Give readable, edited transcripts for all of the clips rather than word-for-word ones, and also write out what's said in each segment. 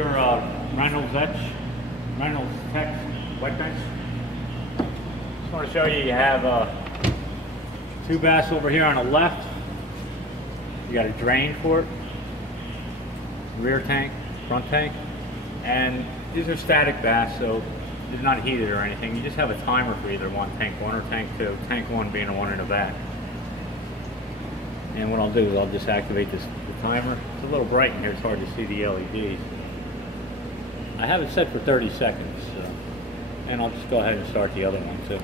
your Reynolds Tech wet bench. Just want to show you have two baths over here on the left. You got a drain for it, rear tank, front tank, and these are static baths, so they're not heated or anything. You just have a timer for either one, tank 1 or tank 2, tank 1 being the one in the back. And what I'll do is I'll just activate the timer. It's a little bright in here, it's hard to see the LEDs. I have it set for 30 seconds, and I'll just go ahead and start the other one too.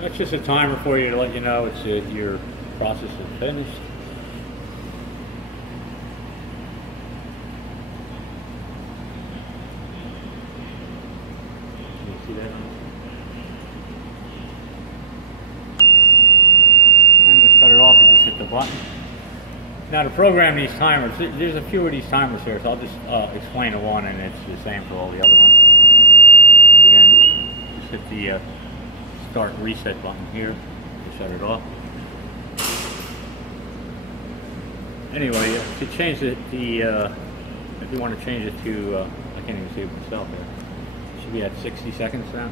That's just a timer for you to let you know your process is finished. Can you see that? And to shut it off, you just hit the button. Now to program these timers, there's a few of these timers here, so I'll just explain the one, and it's the same for all the other ones. Again, just hit the start reset button here to shut it off. Anyway, to change it, if you want to change it to, I can't even see it myself here. It should be at 60 seconds now.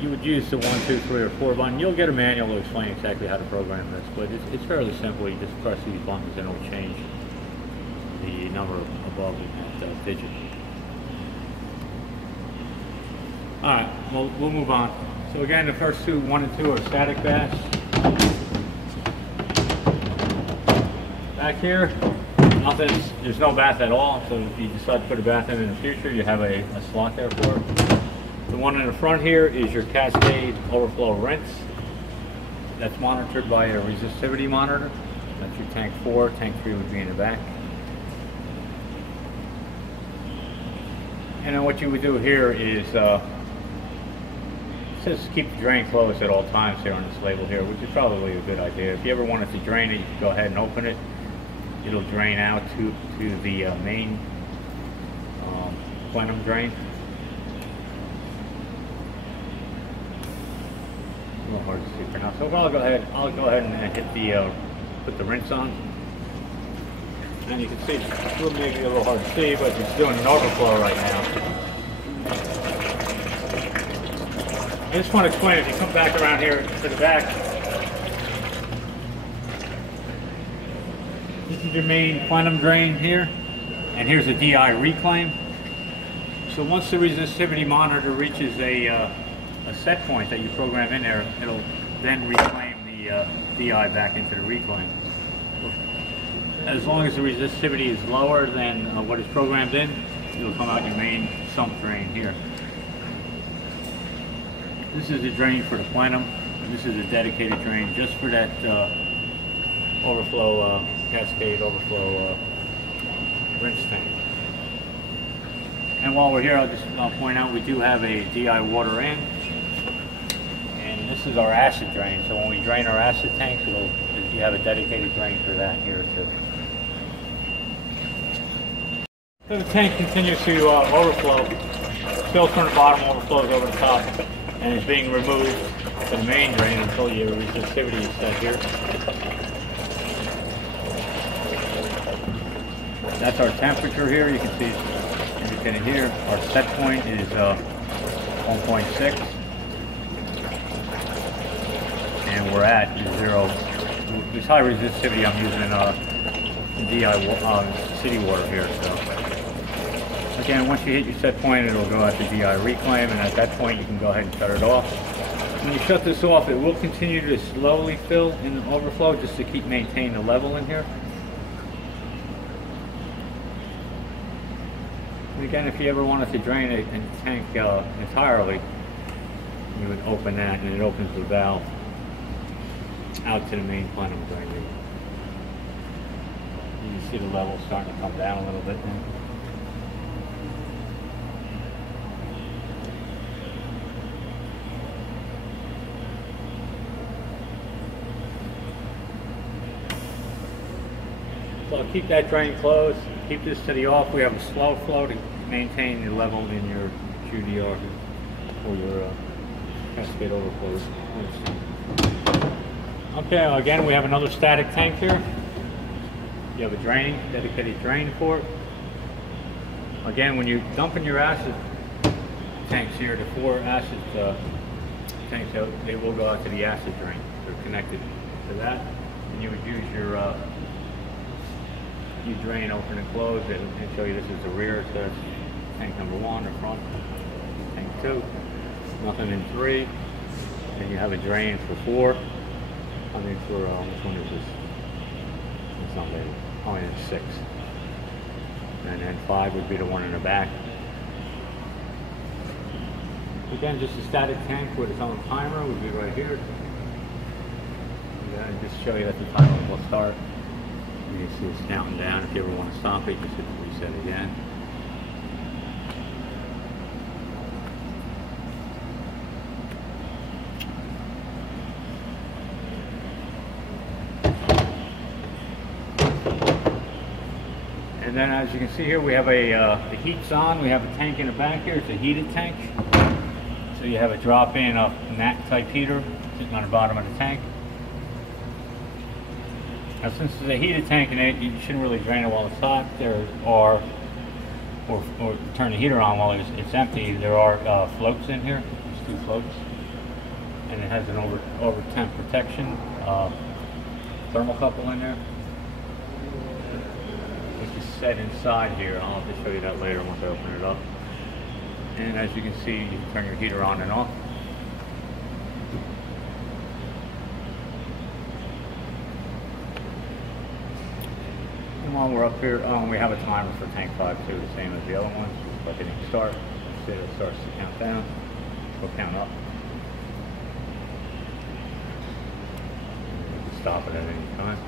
You would use the 1, 2, 3, or 4 button. You'll get a manual to explain exactly how to program this, but it's fairly simple. You just press these buttons and it'll change the number above that digit. Alright, we'll move on. So again, the first two, 1 and 2, are static baths. Back here, there's no bath at all, so if you decide to put a bath in the future, you have a slot there for it. The one in the front here is your cascade overflow rinse. That's monitored by a resistivity monitor. That's your tank 4, tank 3 would be in the back. And then what you would do here is, it says keep the drain closed at all times here on this label here, which is probably a good idea. If you ever wanted to drain it, you can go ahead and open it. It'll drain out to the main plenum drain. A little hard to see for now. So I'll go ahead and hit the put the rinse on. And you can see it's maybe a little hard to see, but it's doing an overflow right now. I just want to explain, if you come back around here to the back, this is your main plenum drain here, and here's a DI reclaim. So once the resistivity monitor reaches a set point that you program in there, it'll then reclaim the DI back into the reclaim. As long as the resistivity is lower than what is programmed in, it'll come out your main sump drain here. This is a drain for the plenum, and this is a dedicated drain just for that overflow, cascade overflow rinse tank. And while we're here, I'll point out we do have a DI water in, and this is our acid drain. So when we drain our acid tanks, you have a dedicated drain for that here too. So the tank continues to overflow. Filter from the bottom overflows over the top, and it's being removed to the main drain until your resistivity is set here. That's our temperature here. You can see, as you can hear, our set point is 1.6, and we're at 0. This high resistivity, I'm using DI city water here. So again, once you hit your set point, it'll go out to DI reclaim, and at that point, you can go ahead and shut it off. When you shut this off, it will continue to slowly fill in the overflow just to keep maintaining the level in here. And again, if you ever wanted to drain a tank entirely, you would open that, and it opens the valve out to the main plenum drain. You can see the level starting to come down a little bit now. So I'll keep that drain closed, keep this to the off. We have a slow flow to maintain the level in your QDR or your cascade overflows. Okay, again, we have another static tank here. You have a drain, dedicated drain for it. Again, when you're dumping your acid tanks here, the 4 acid tanks, they will go out to the acid drain. They're connected to that. And you would use your drain open and close it and show you this is the rear. So that's tank number 1, the front, tank 2, nothing in 3. And you have a drain for 4. I mean for, which one is this? It's not labeled. Oh, and it's 6. And then 5 would be the one in the back. Again, just a static tank with its own timer would be right here. And just show you that the timer will start. You can see it's counting down. If you ever want to stop it, just hit reset again. And then as you can see here, we have the heat's on. We have a tank in the back here. It's a heated tank. So you have a drop-in mat type heater sitting on the bottom of the tank. Now since it's a heated tank and you shouldn't really drain it while it's hot, or turn the heater on while it's empty, there are floats in here. There's 2 floats. And it has an over temp protection thermocouple in there. Set inside here. I'll have to show you that later once I open it up. And as you can see, you can turn your heater on and off. And while we're up here, we have a timer for tank 5 too, the same as the other ones. Just by hitting start, see it starts to count down. We'll count up. You can stop it at any time.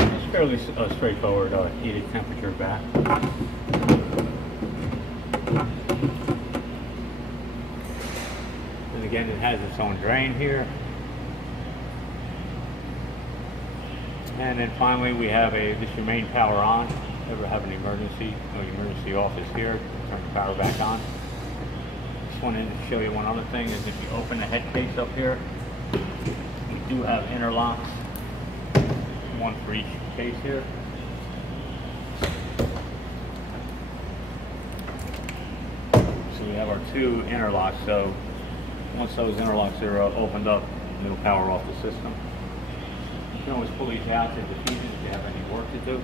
It's fairly straightforward heated temperature bath. And again, it has its own drain here. And then finally we have this your main power on. If you ever have an emergency office here, turn the power back on. Just wanted to show you one other thing is if you open the head case up here, we do have interlocks. One for each case here. So we have our 2 interlocks, so once those interlocks are opened up, it'll power off the system. You can always pull these out to defeat it if you have any work to do.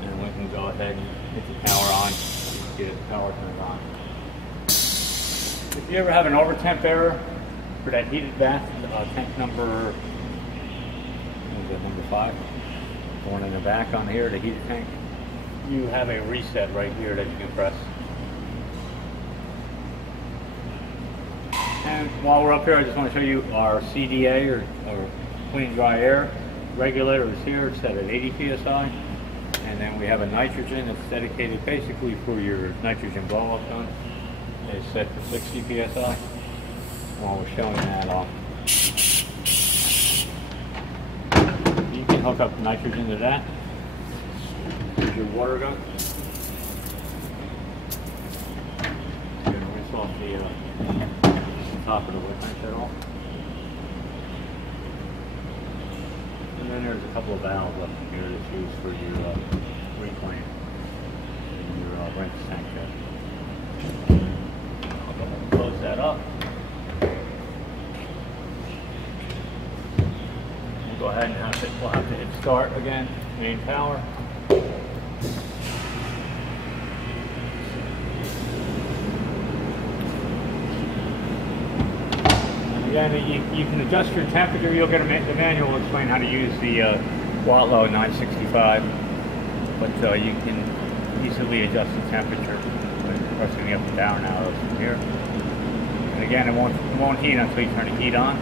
And we can go ahead and hit the power on, get the power turned on. If you ever have an overtemp error for that heated bath, tank number 5, the one in the back on here, the heated tank, you have a reset right here that you can press. And while we're up here, I just want to show you our CDA or clean dry air regulator is here. It's set at 80 psi, and then we have a nitrogen that's dedicated basically for your nitrogen blow up gun. It's set to 60 psi. While we're showing that off, you can hook up nitrogen to that. Here's your water gun. You're going to rinse off the top of the wood rinse it off. And then there's a couple of valves up here that's used for your reclaim and your rinse tank there. I'll go ahead and close that up. Go ahead and we'll have to hit start again, main power. Again, you can adjust your temperature. You'll get the manual will explain how to use the Watlow 965, but you can easily adjust the temperature by pressing the up and down arrows from here. And again, it won't heat until you turn the heat on.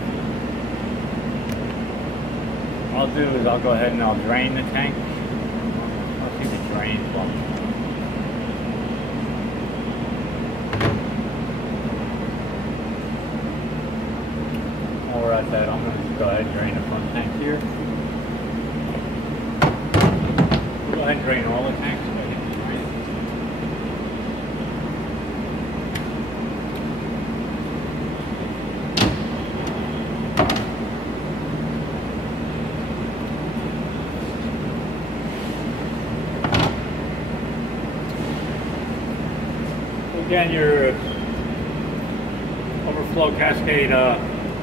What I'll do is I'll go ahead and I'll drain the tank. I'll see the drain plump. While we're at that, I'm going to just go ahead and drain the front tank here. Go ahead and drain all the tanks. Again, your overflow cascade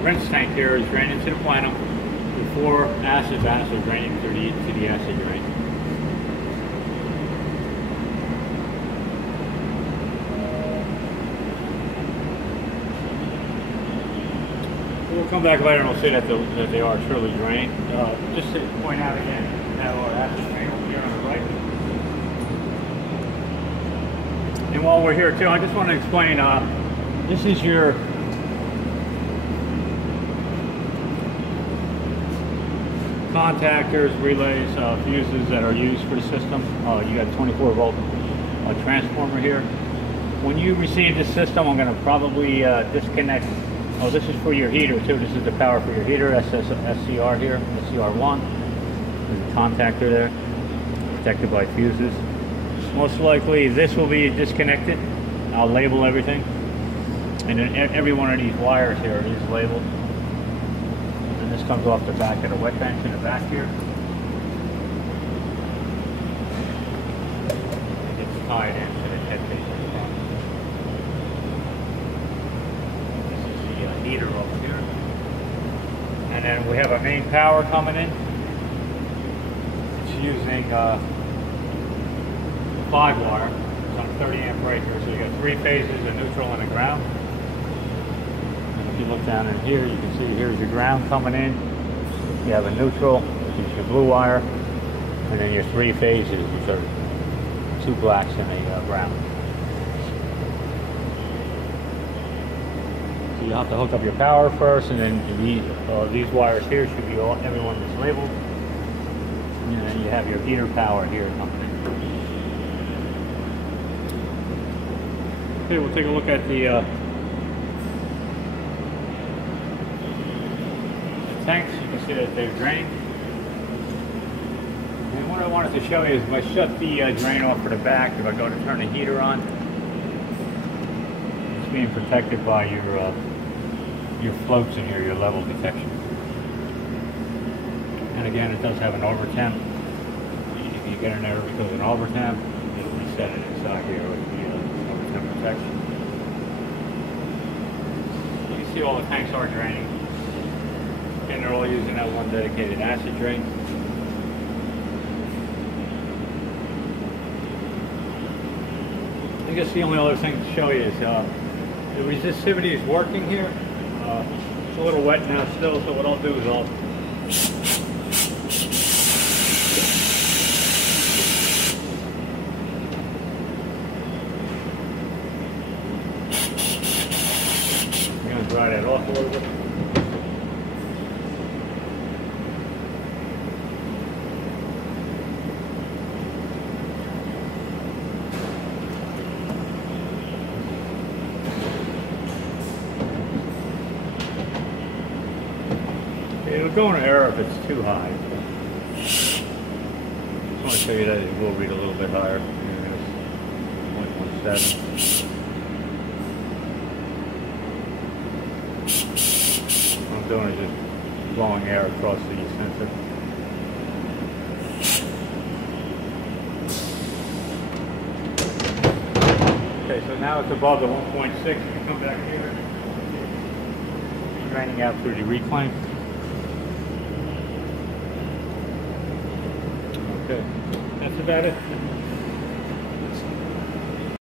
rinse tank here is draining to the plenum before acid baths are draining to the acid drain. We'll come back later and we'll see that they are truly drained. Just to point out again, we have our acid drain over here on the right. And while we're here too, I just want to explain, this is your contactors, relays, fuses that are used for the system. You got a 24 volt transformer here. When you receive this system, I'm going to probably disconnect. Oh, this is for your heater too. This is the power for your heater, SCR here, SCR1. There's a contactor there, protected by fuses. Most likely this will be disconnected. I'll label everything. And then every one of these wires here is labeled. And this comes off the back of the wet bench in the back here. It gets tied into the head case. This is the heater over here. And then we have a main power coming in. It's using 5 wire. It's on a 30 amp breaker. So you got 3 phases, a neutral and a ground. If you look down in here, you can see here's your ground coming in. You have a neutral, which is your blue wire, and then your 3 phases, which are 2 blacks and a brown. So you have to hook up your power first, and then these wires here should be everyone that's labeled. And then you have your heater power here coming in. Okay, we'll take a look at the tanks. You can see that they've drained. And what I wanted to show you is if I shut the drain off for the back, if I go to turn the heater on, it's being protected by your floats in here, your level detection. And again, it does have an over temp. If you get an error because of an over temp, it'll reset it inside here with the over temp protection. You can see all the tanks are draining. And they're all using that one dedicated acid drain. I guess the only other thing to show you is the resistivity is working here. It's a little wet now still, so what I'll do is I'll I'm going to dry that off a little bit. It'll go into error if it's too high. Just want to show you that it will read a little bit higher. 0.17. What I'm doing is just blowing air across the sensor. Okay, so now it's above the 1.6. If you come back here, it's draining out through the reclaim. Okay, that's about it.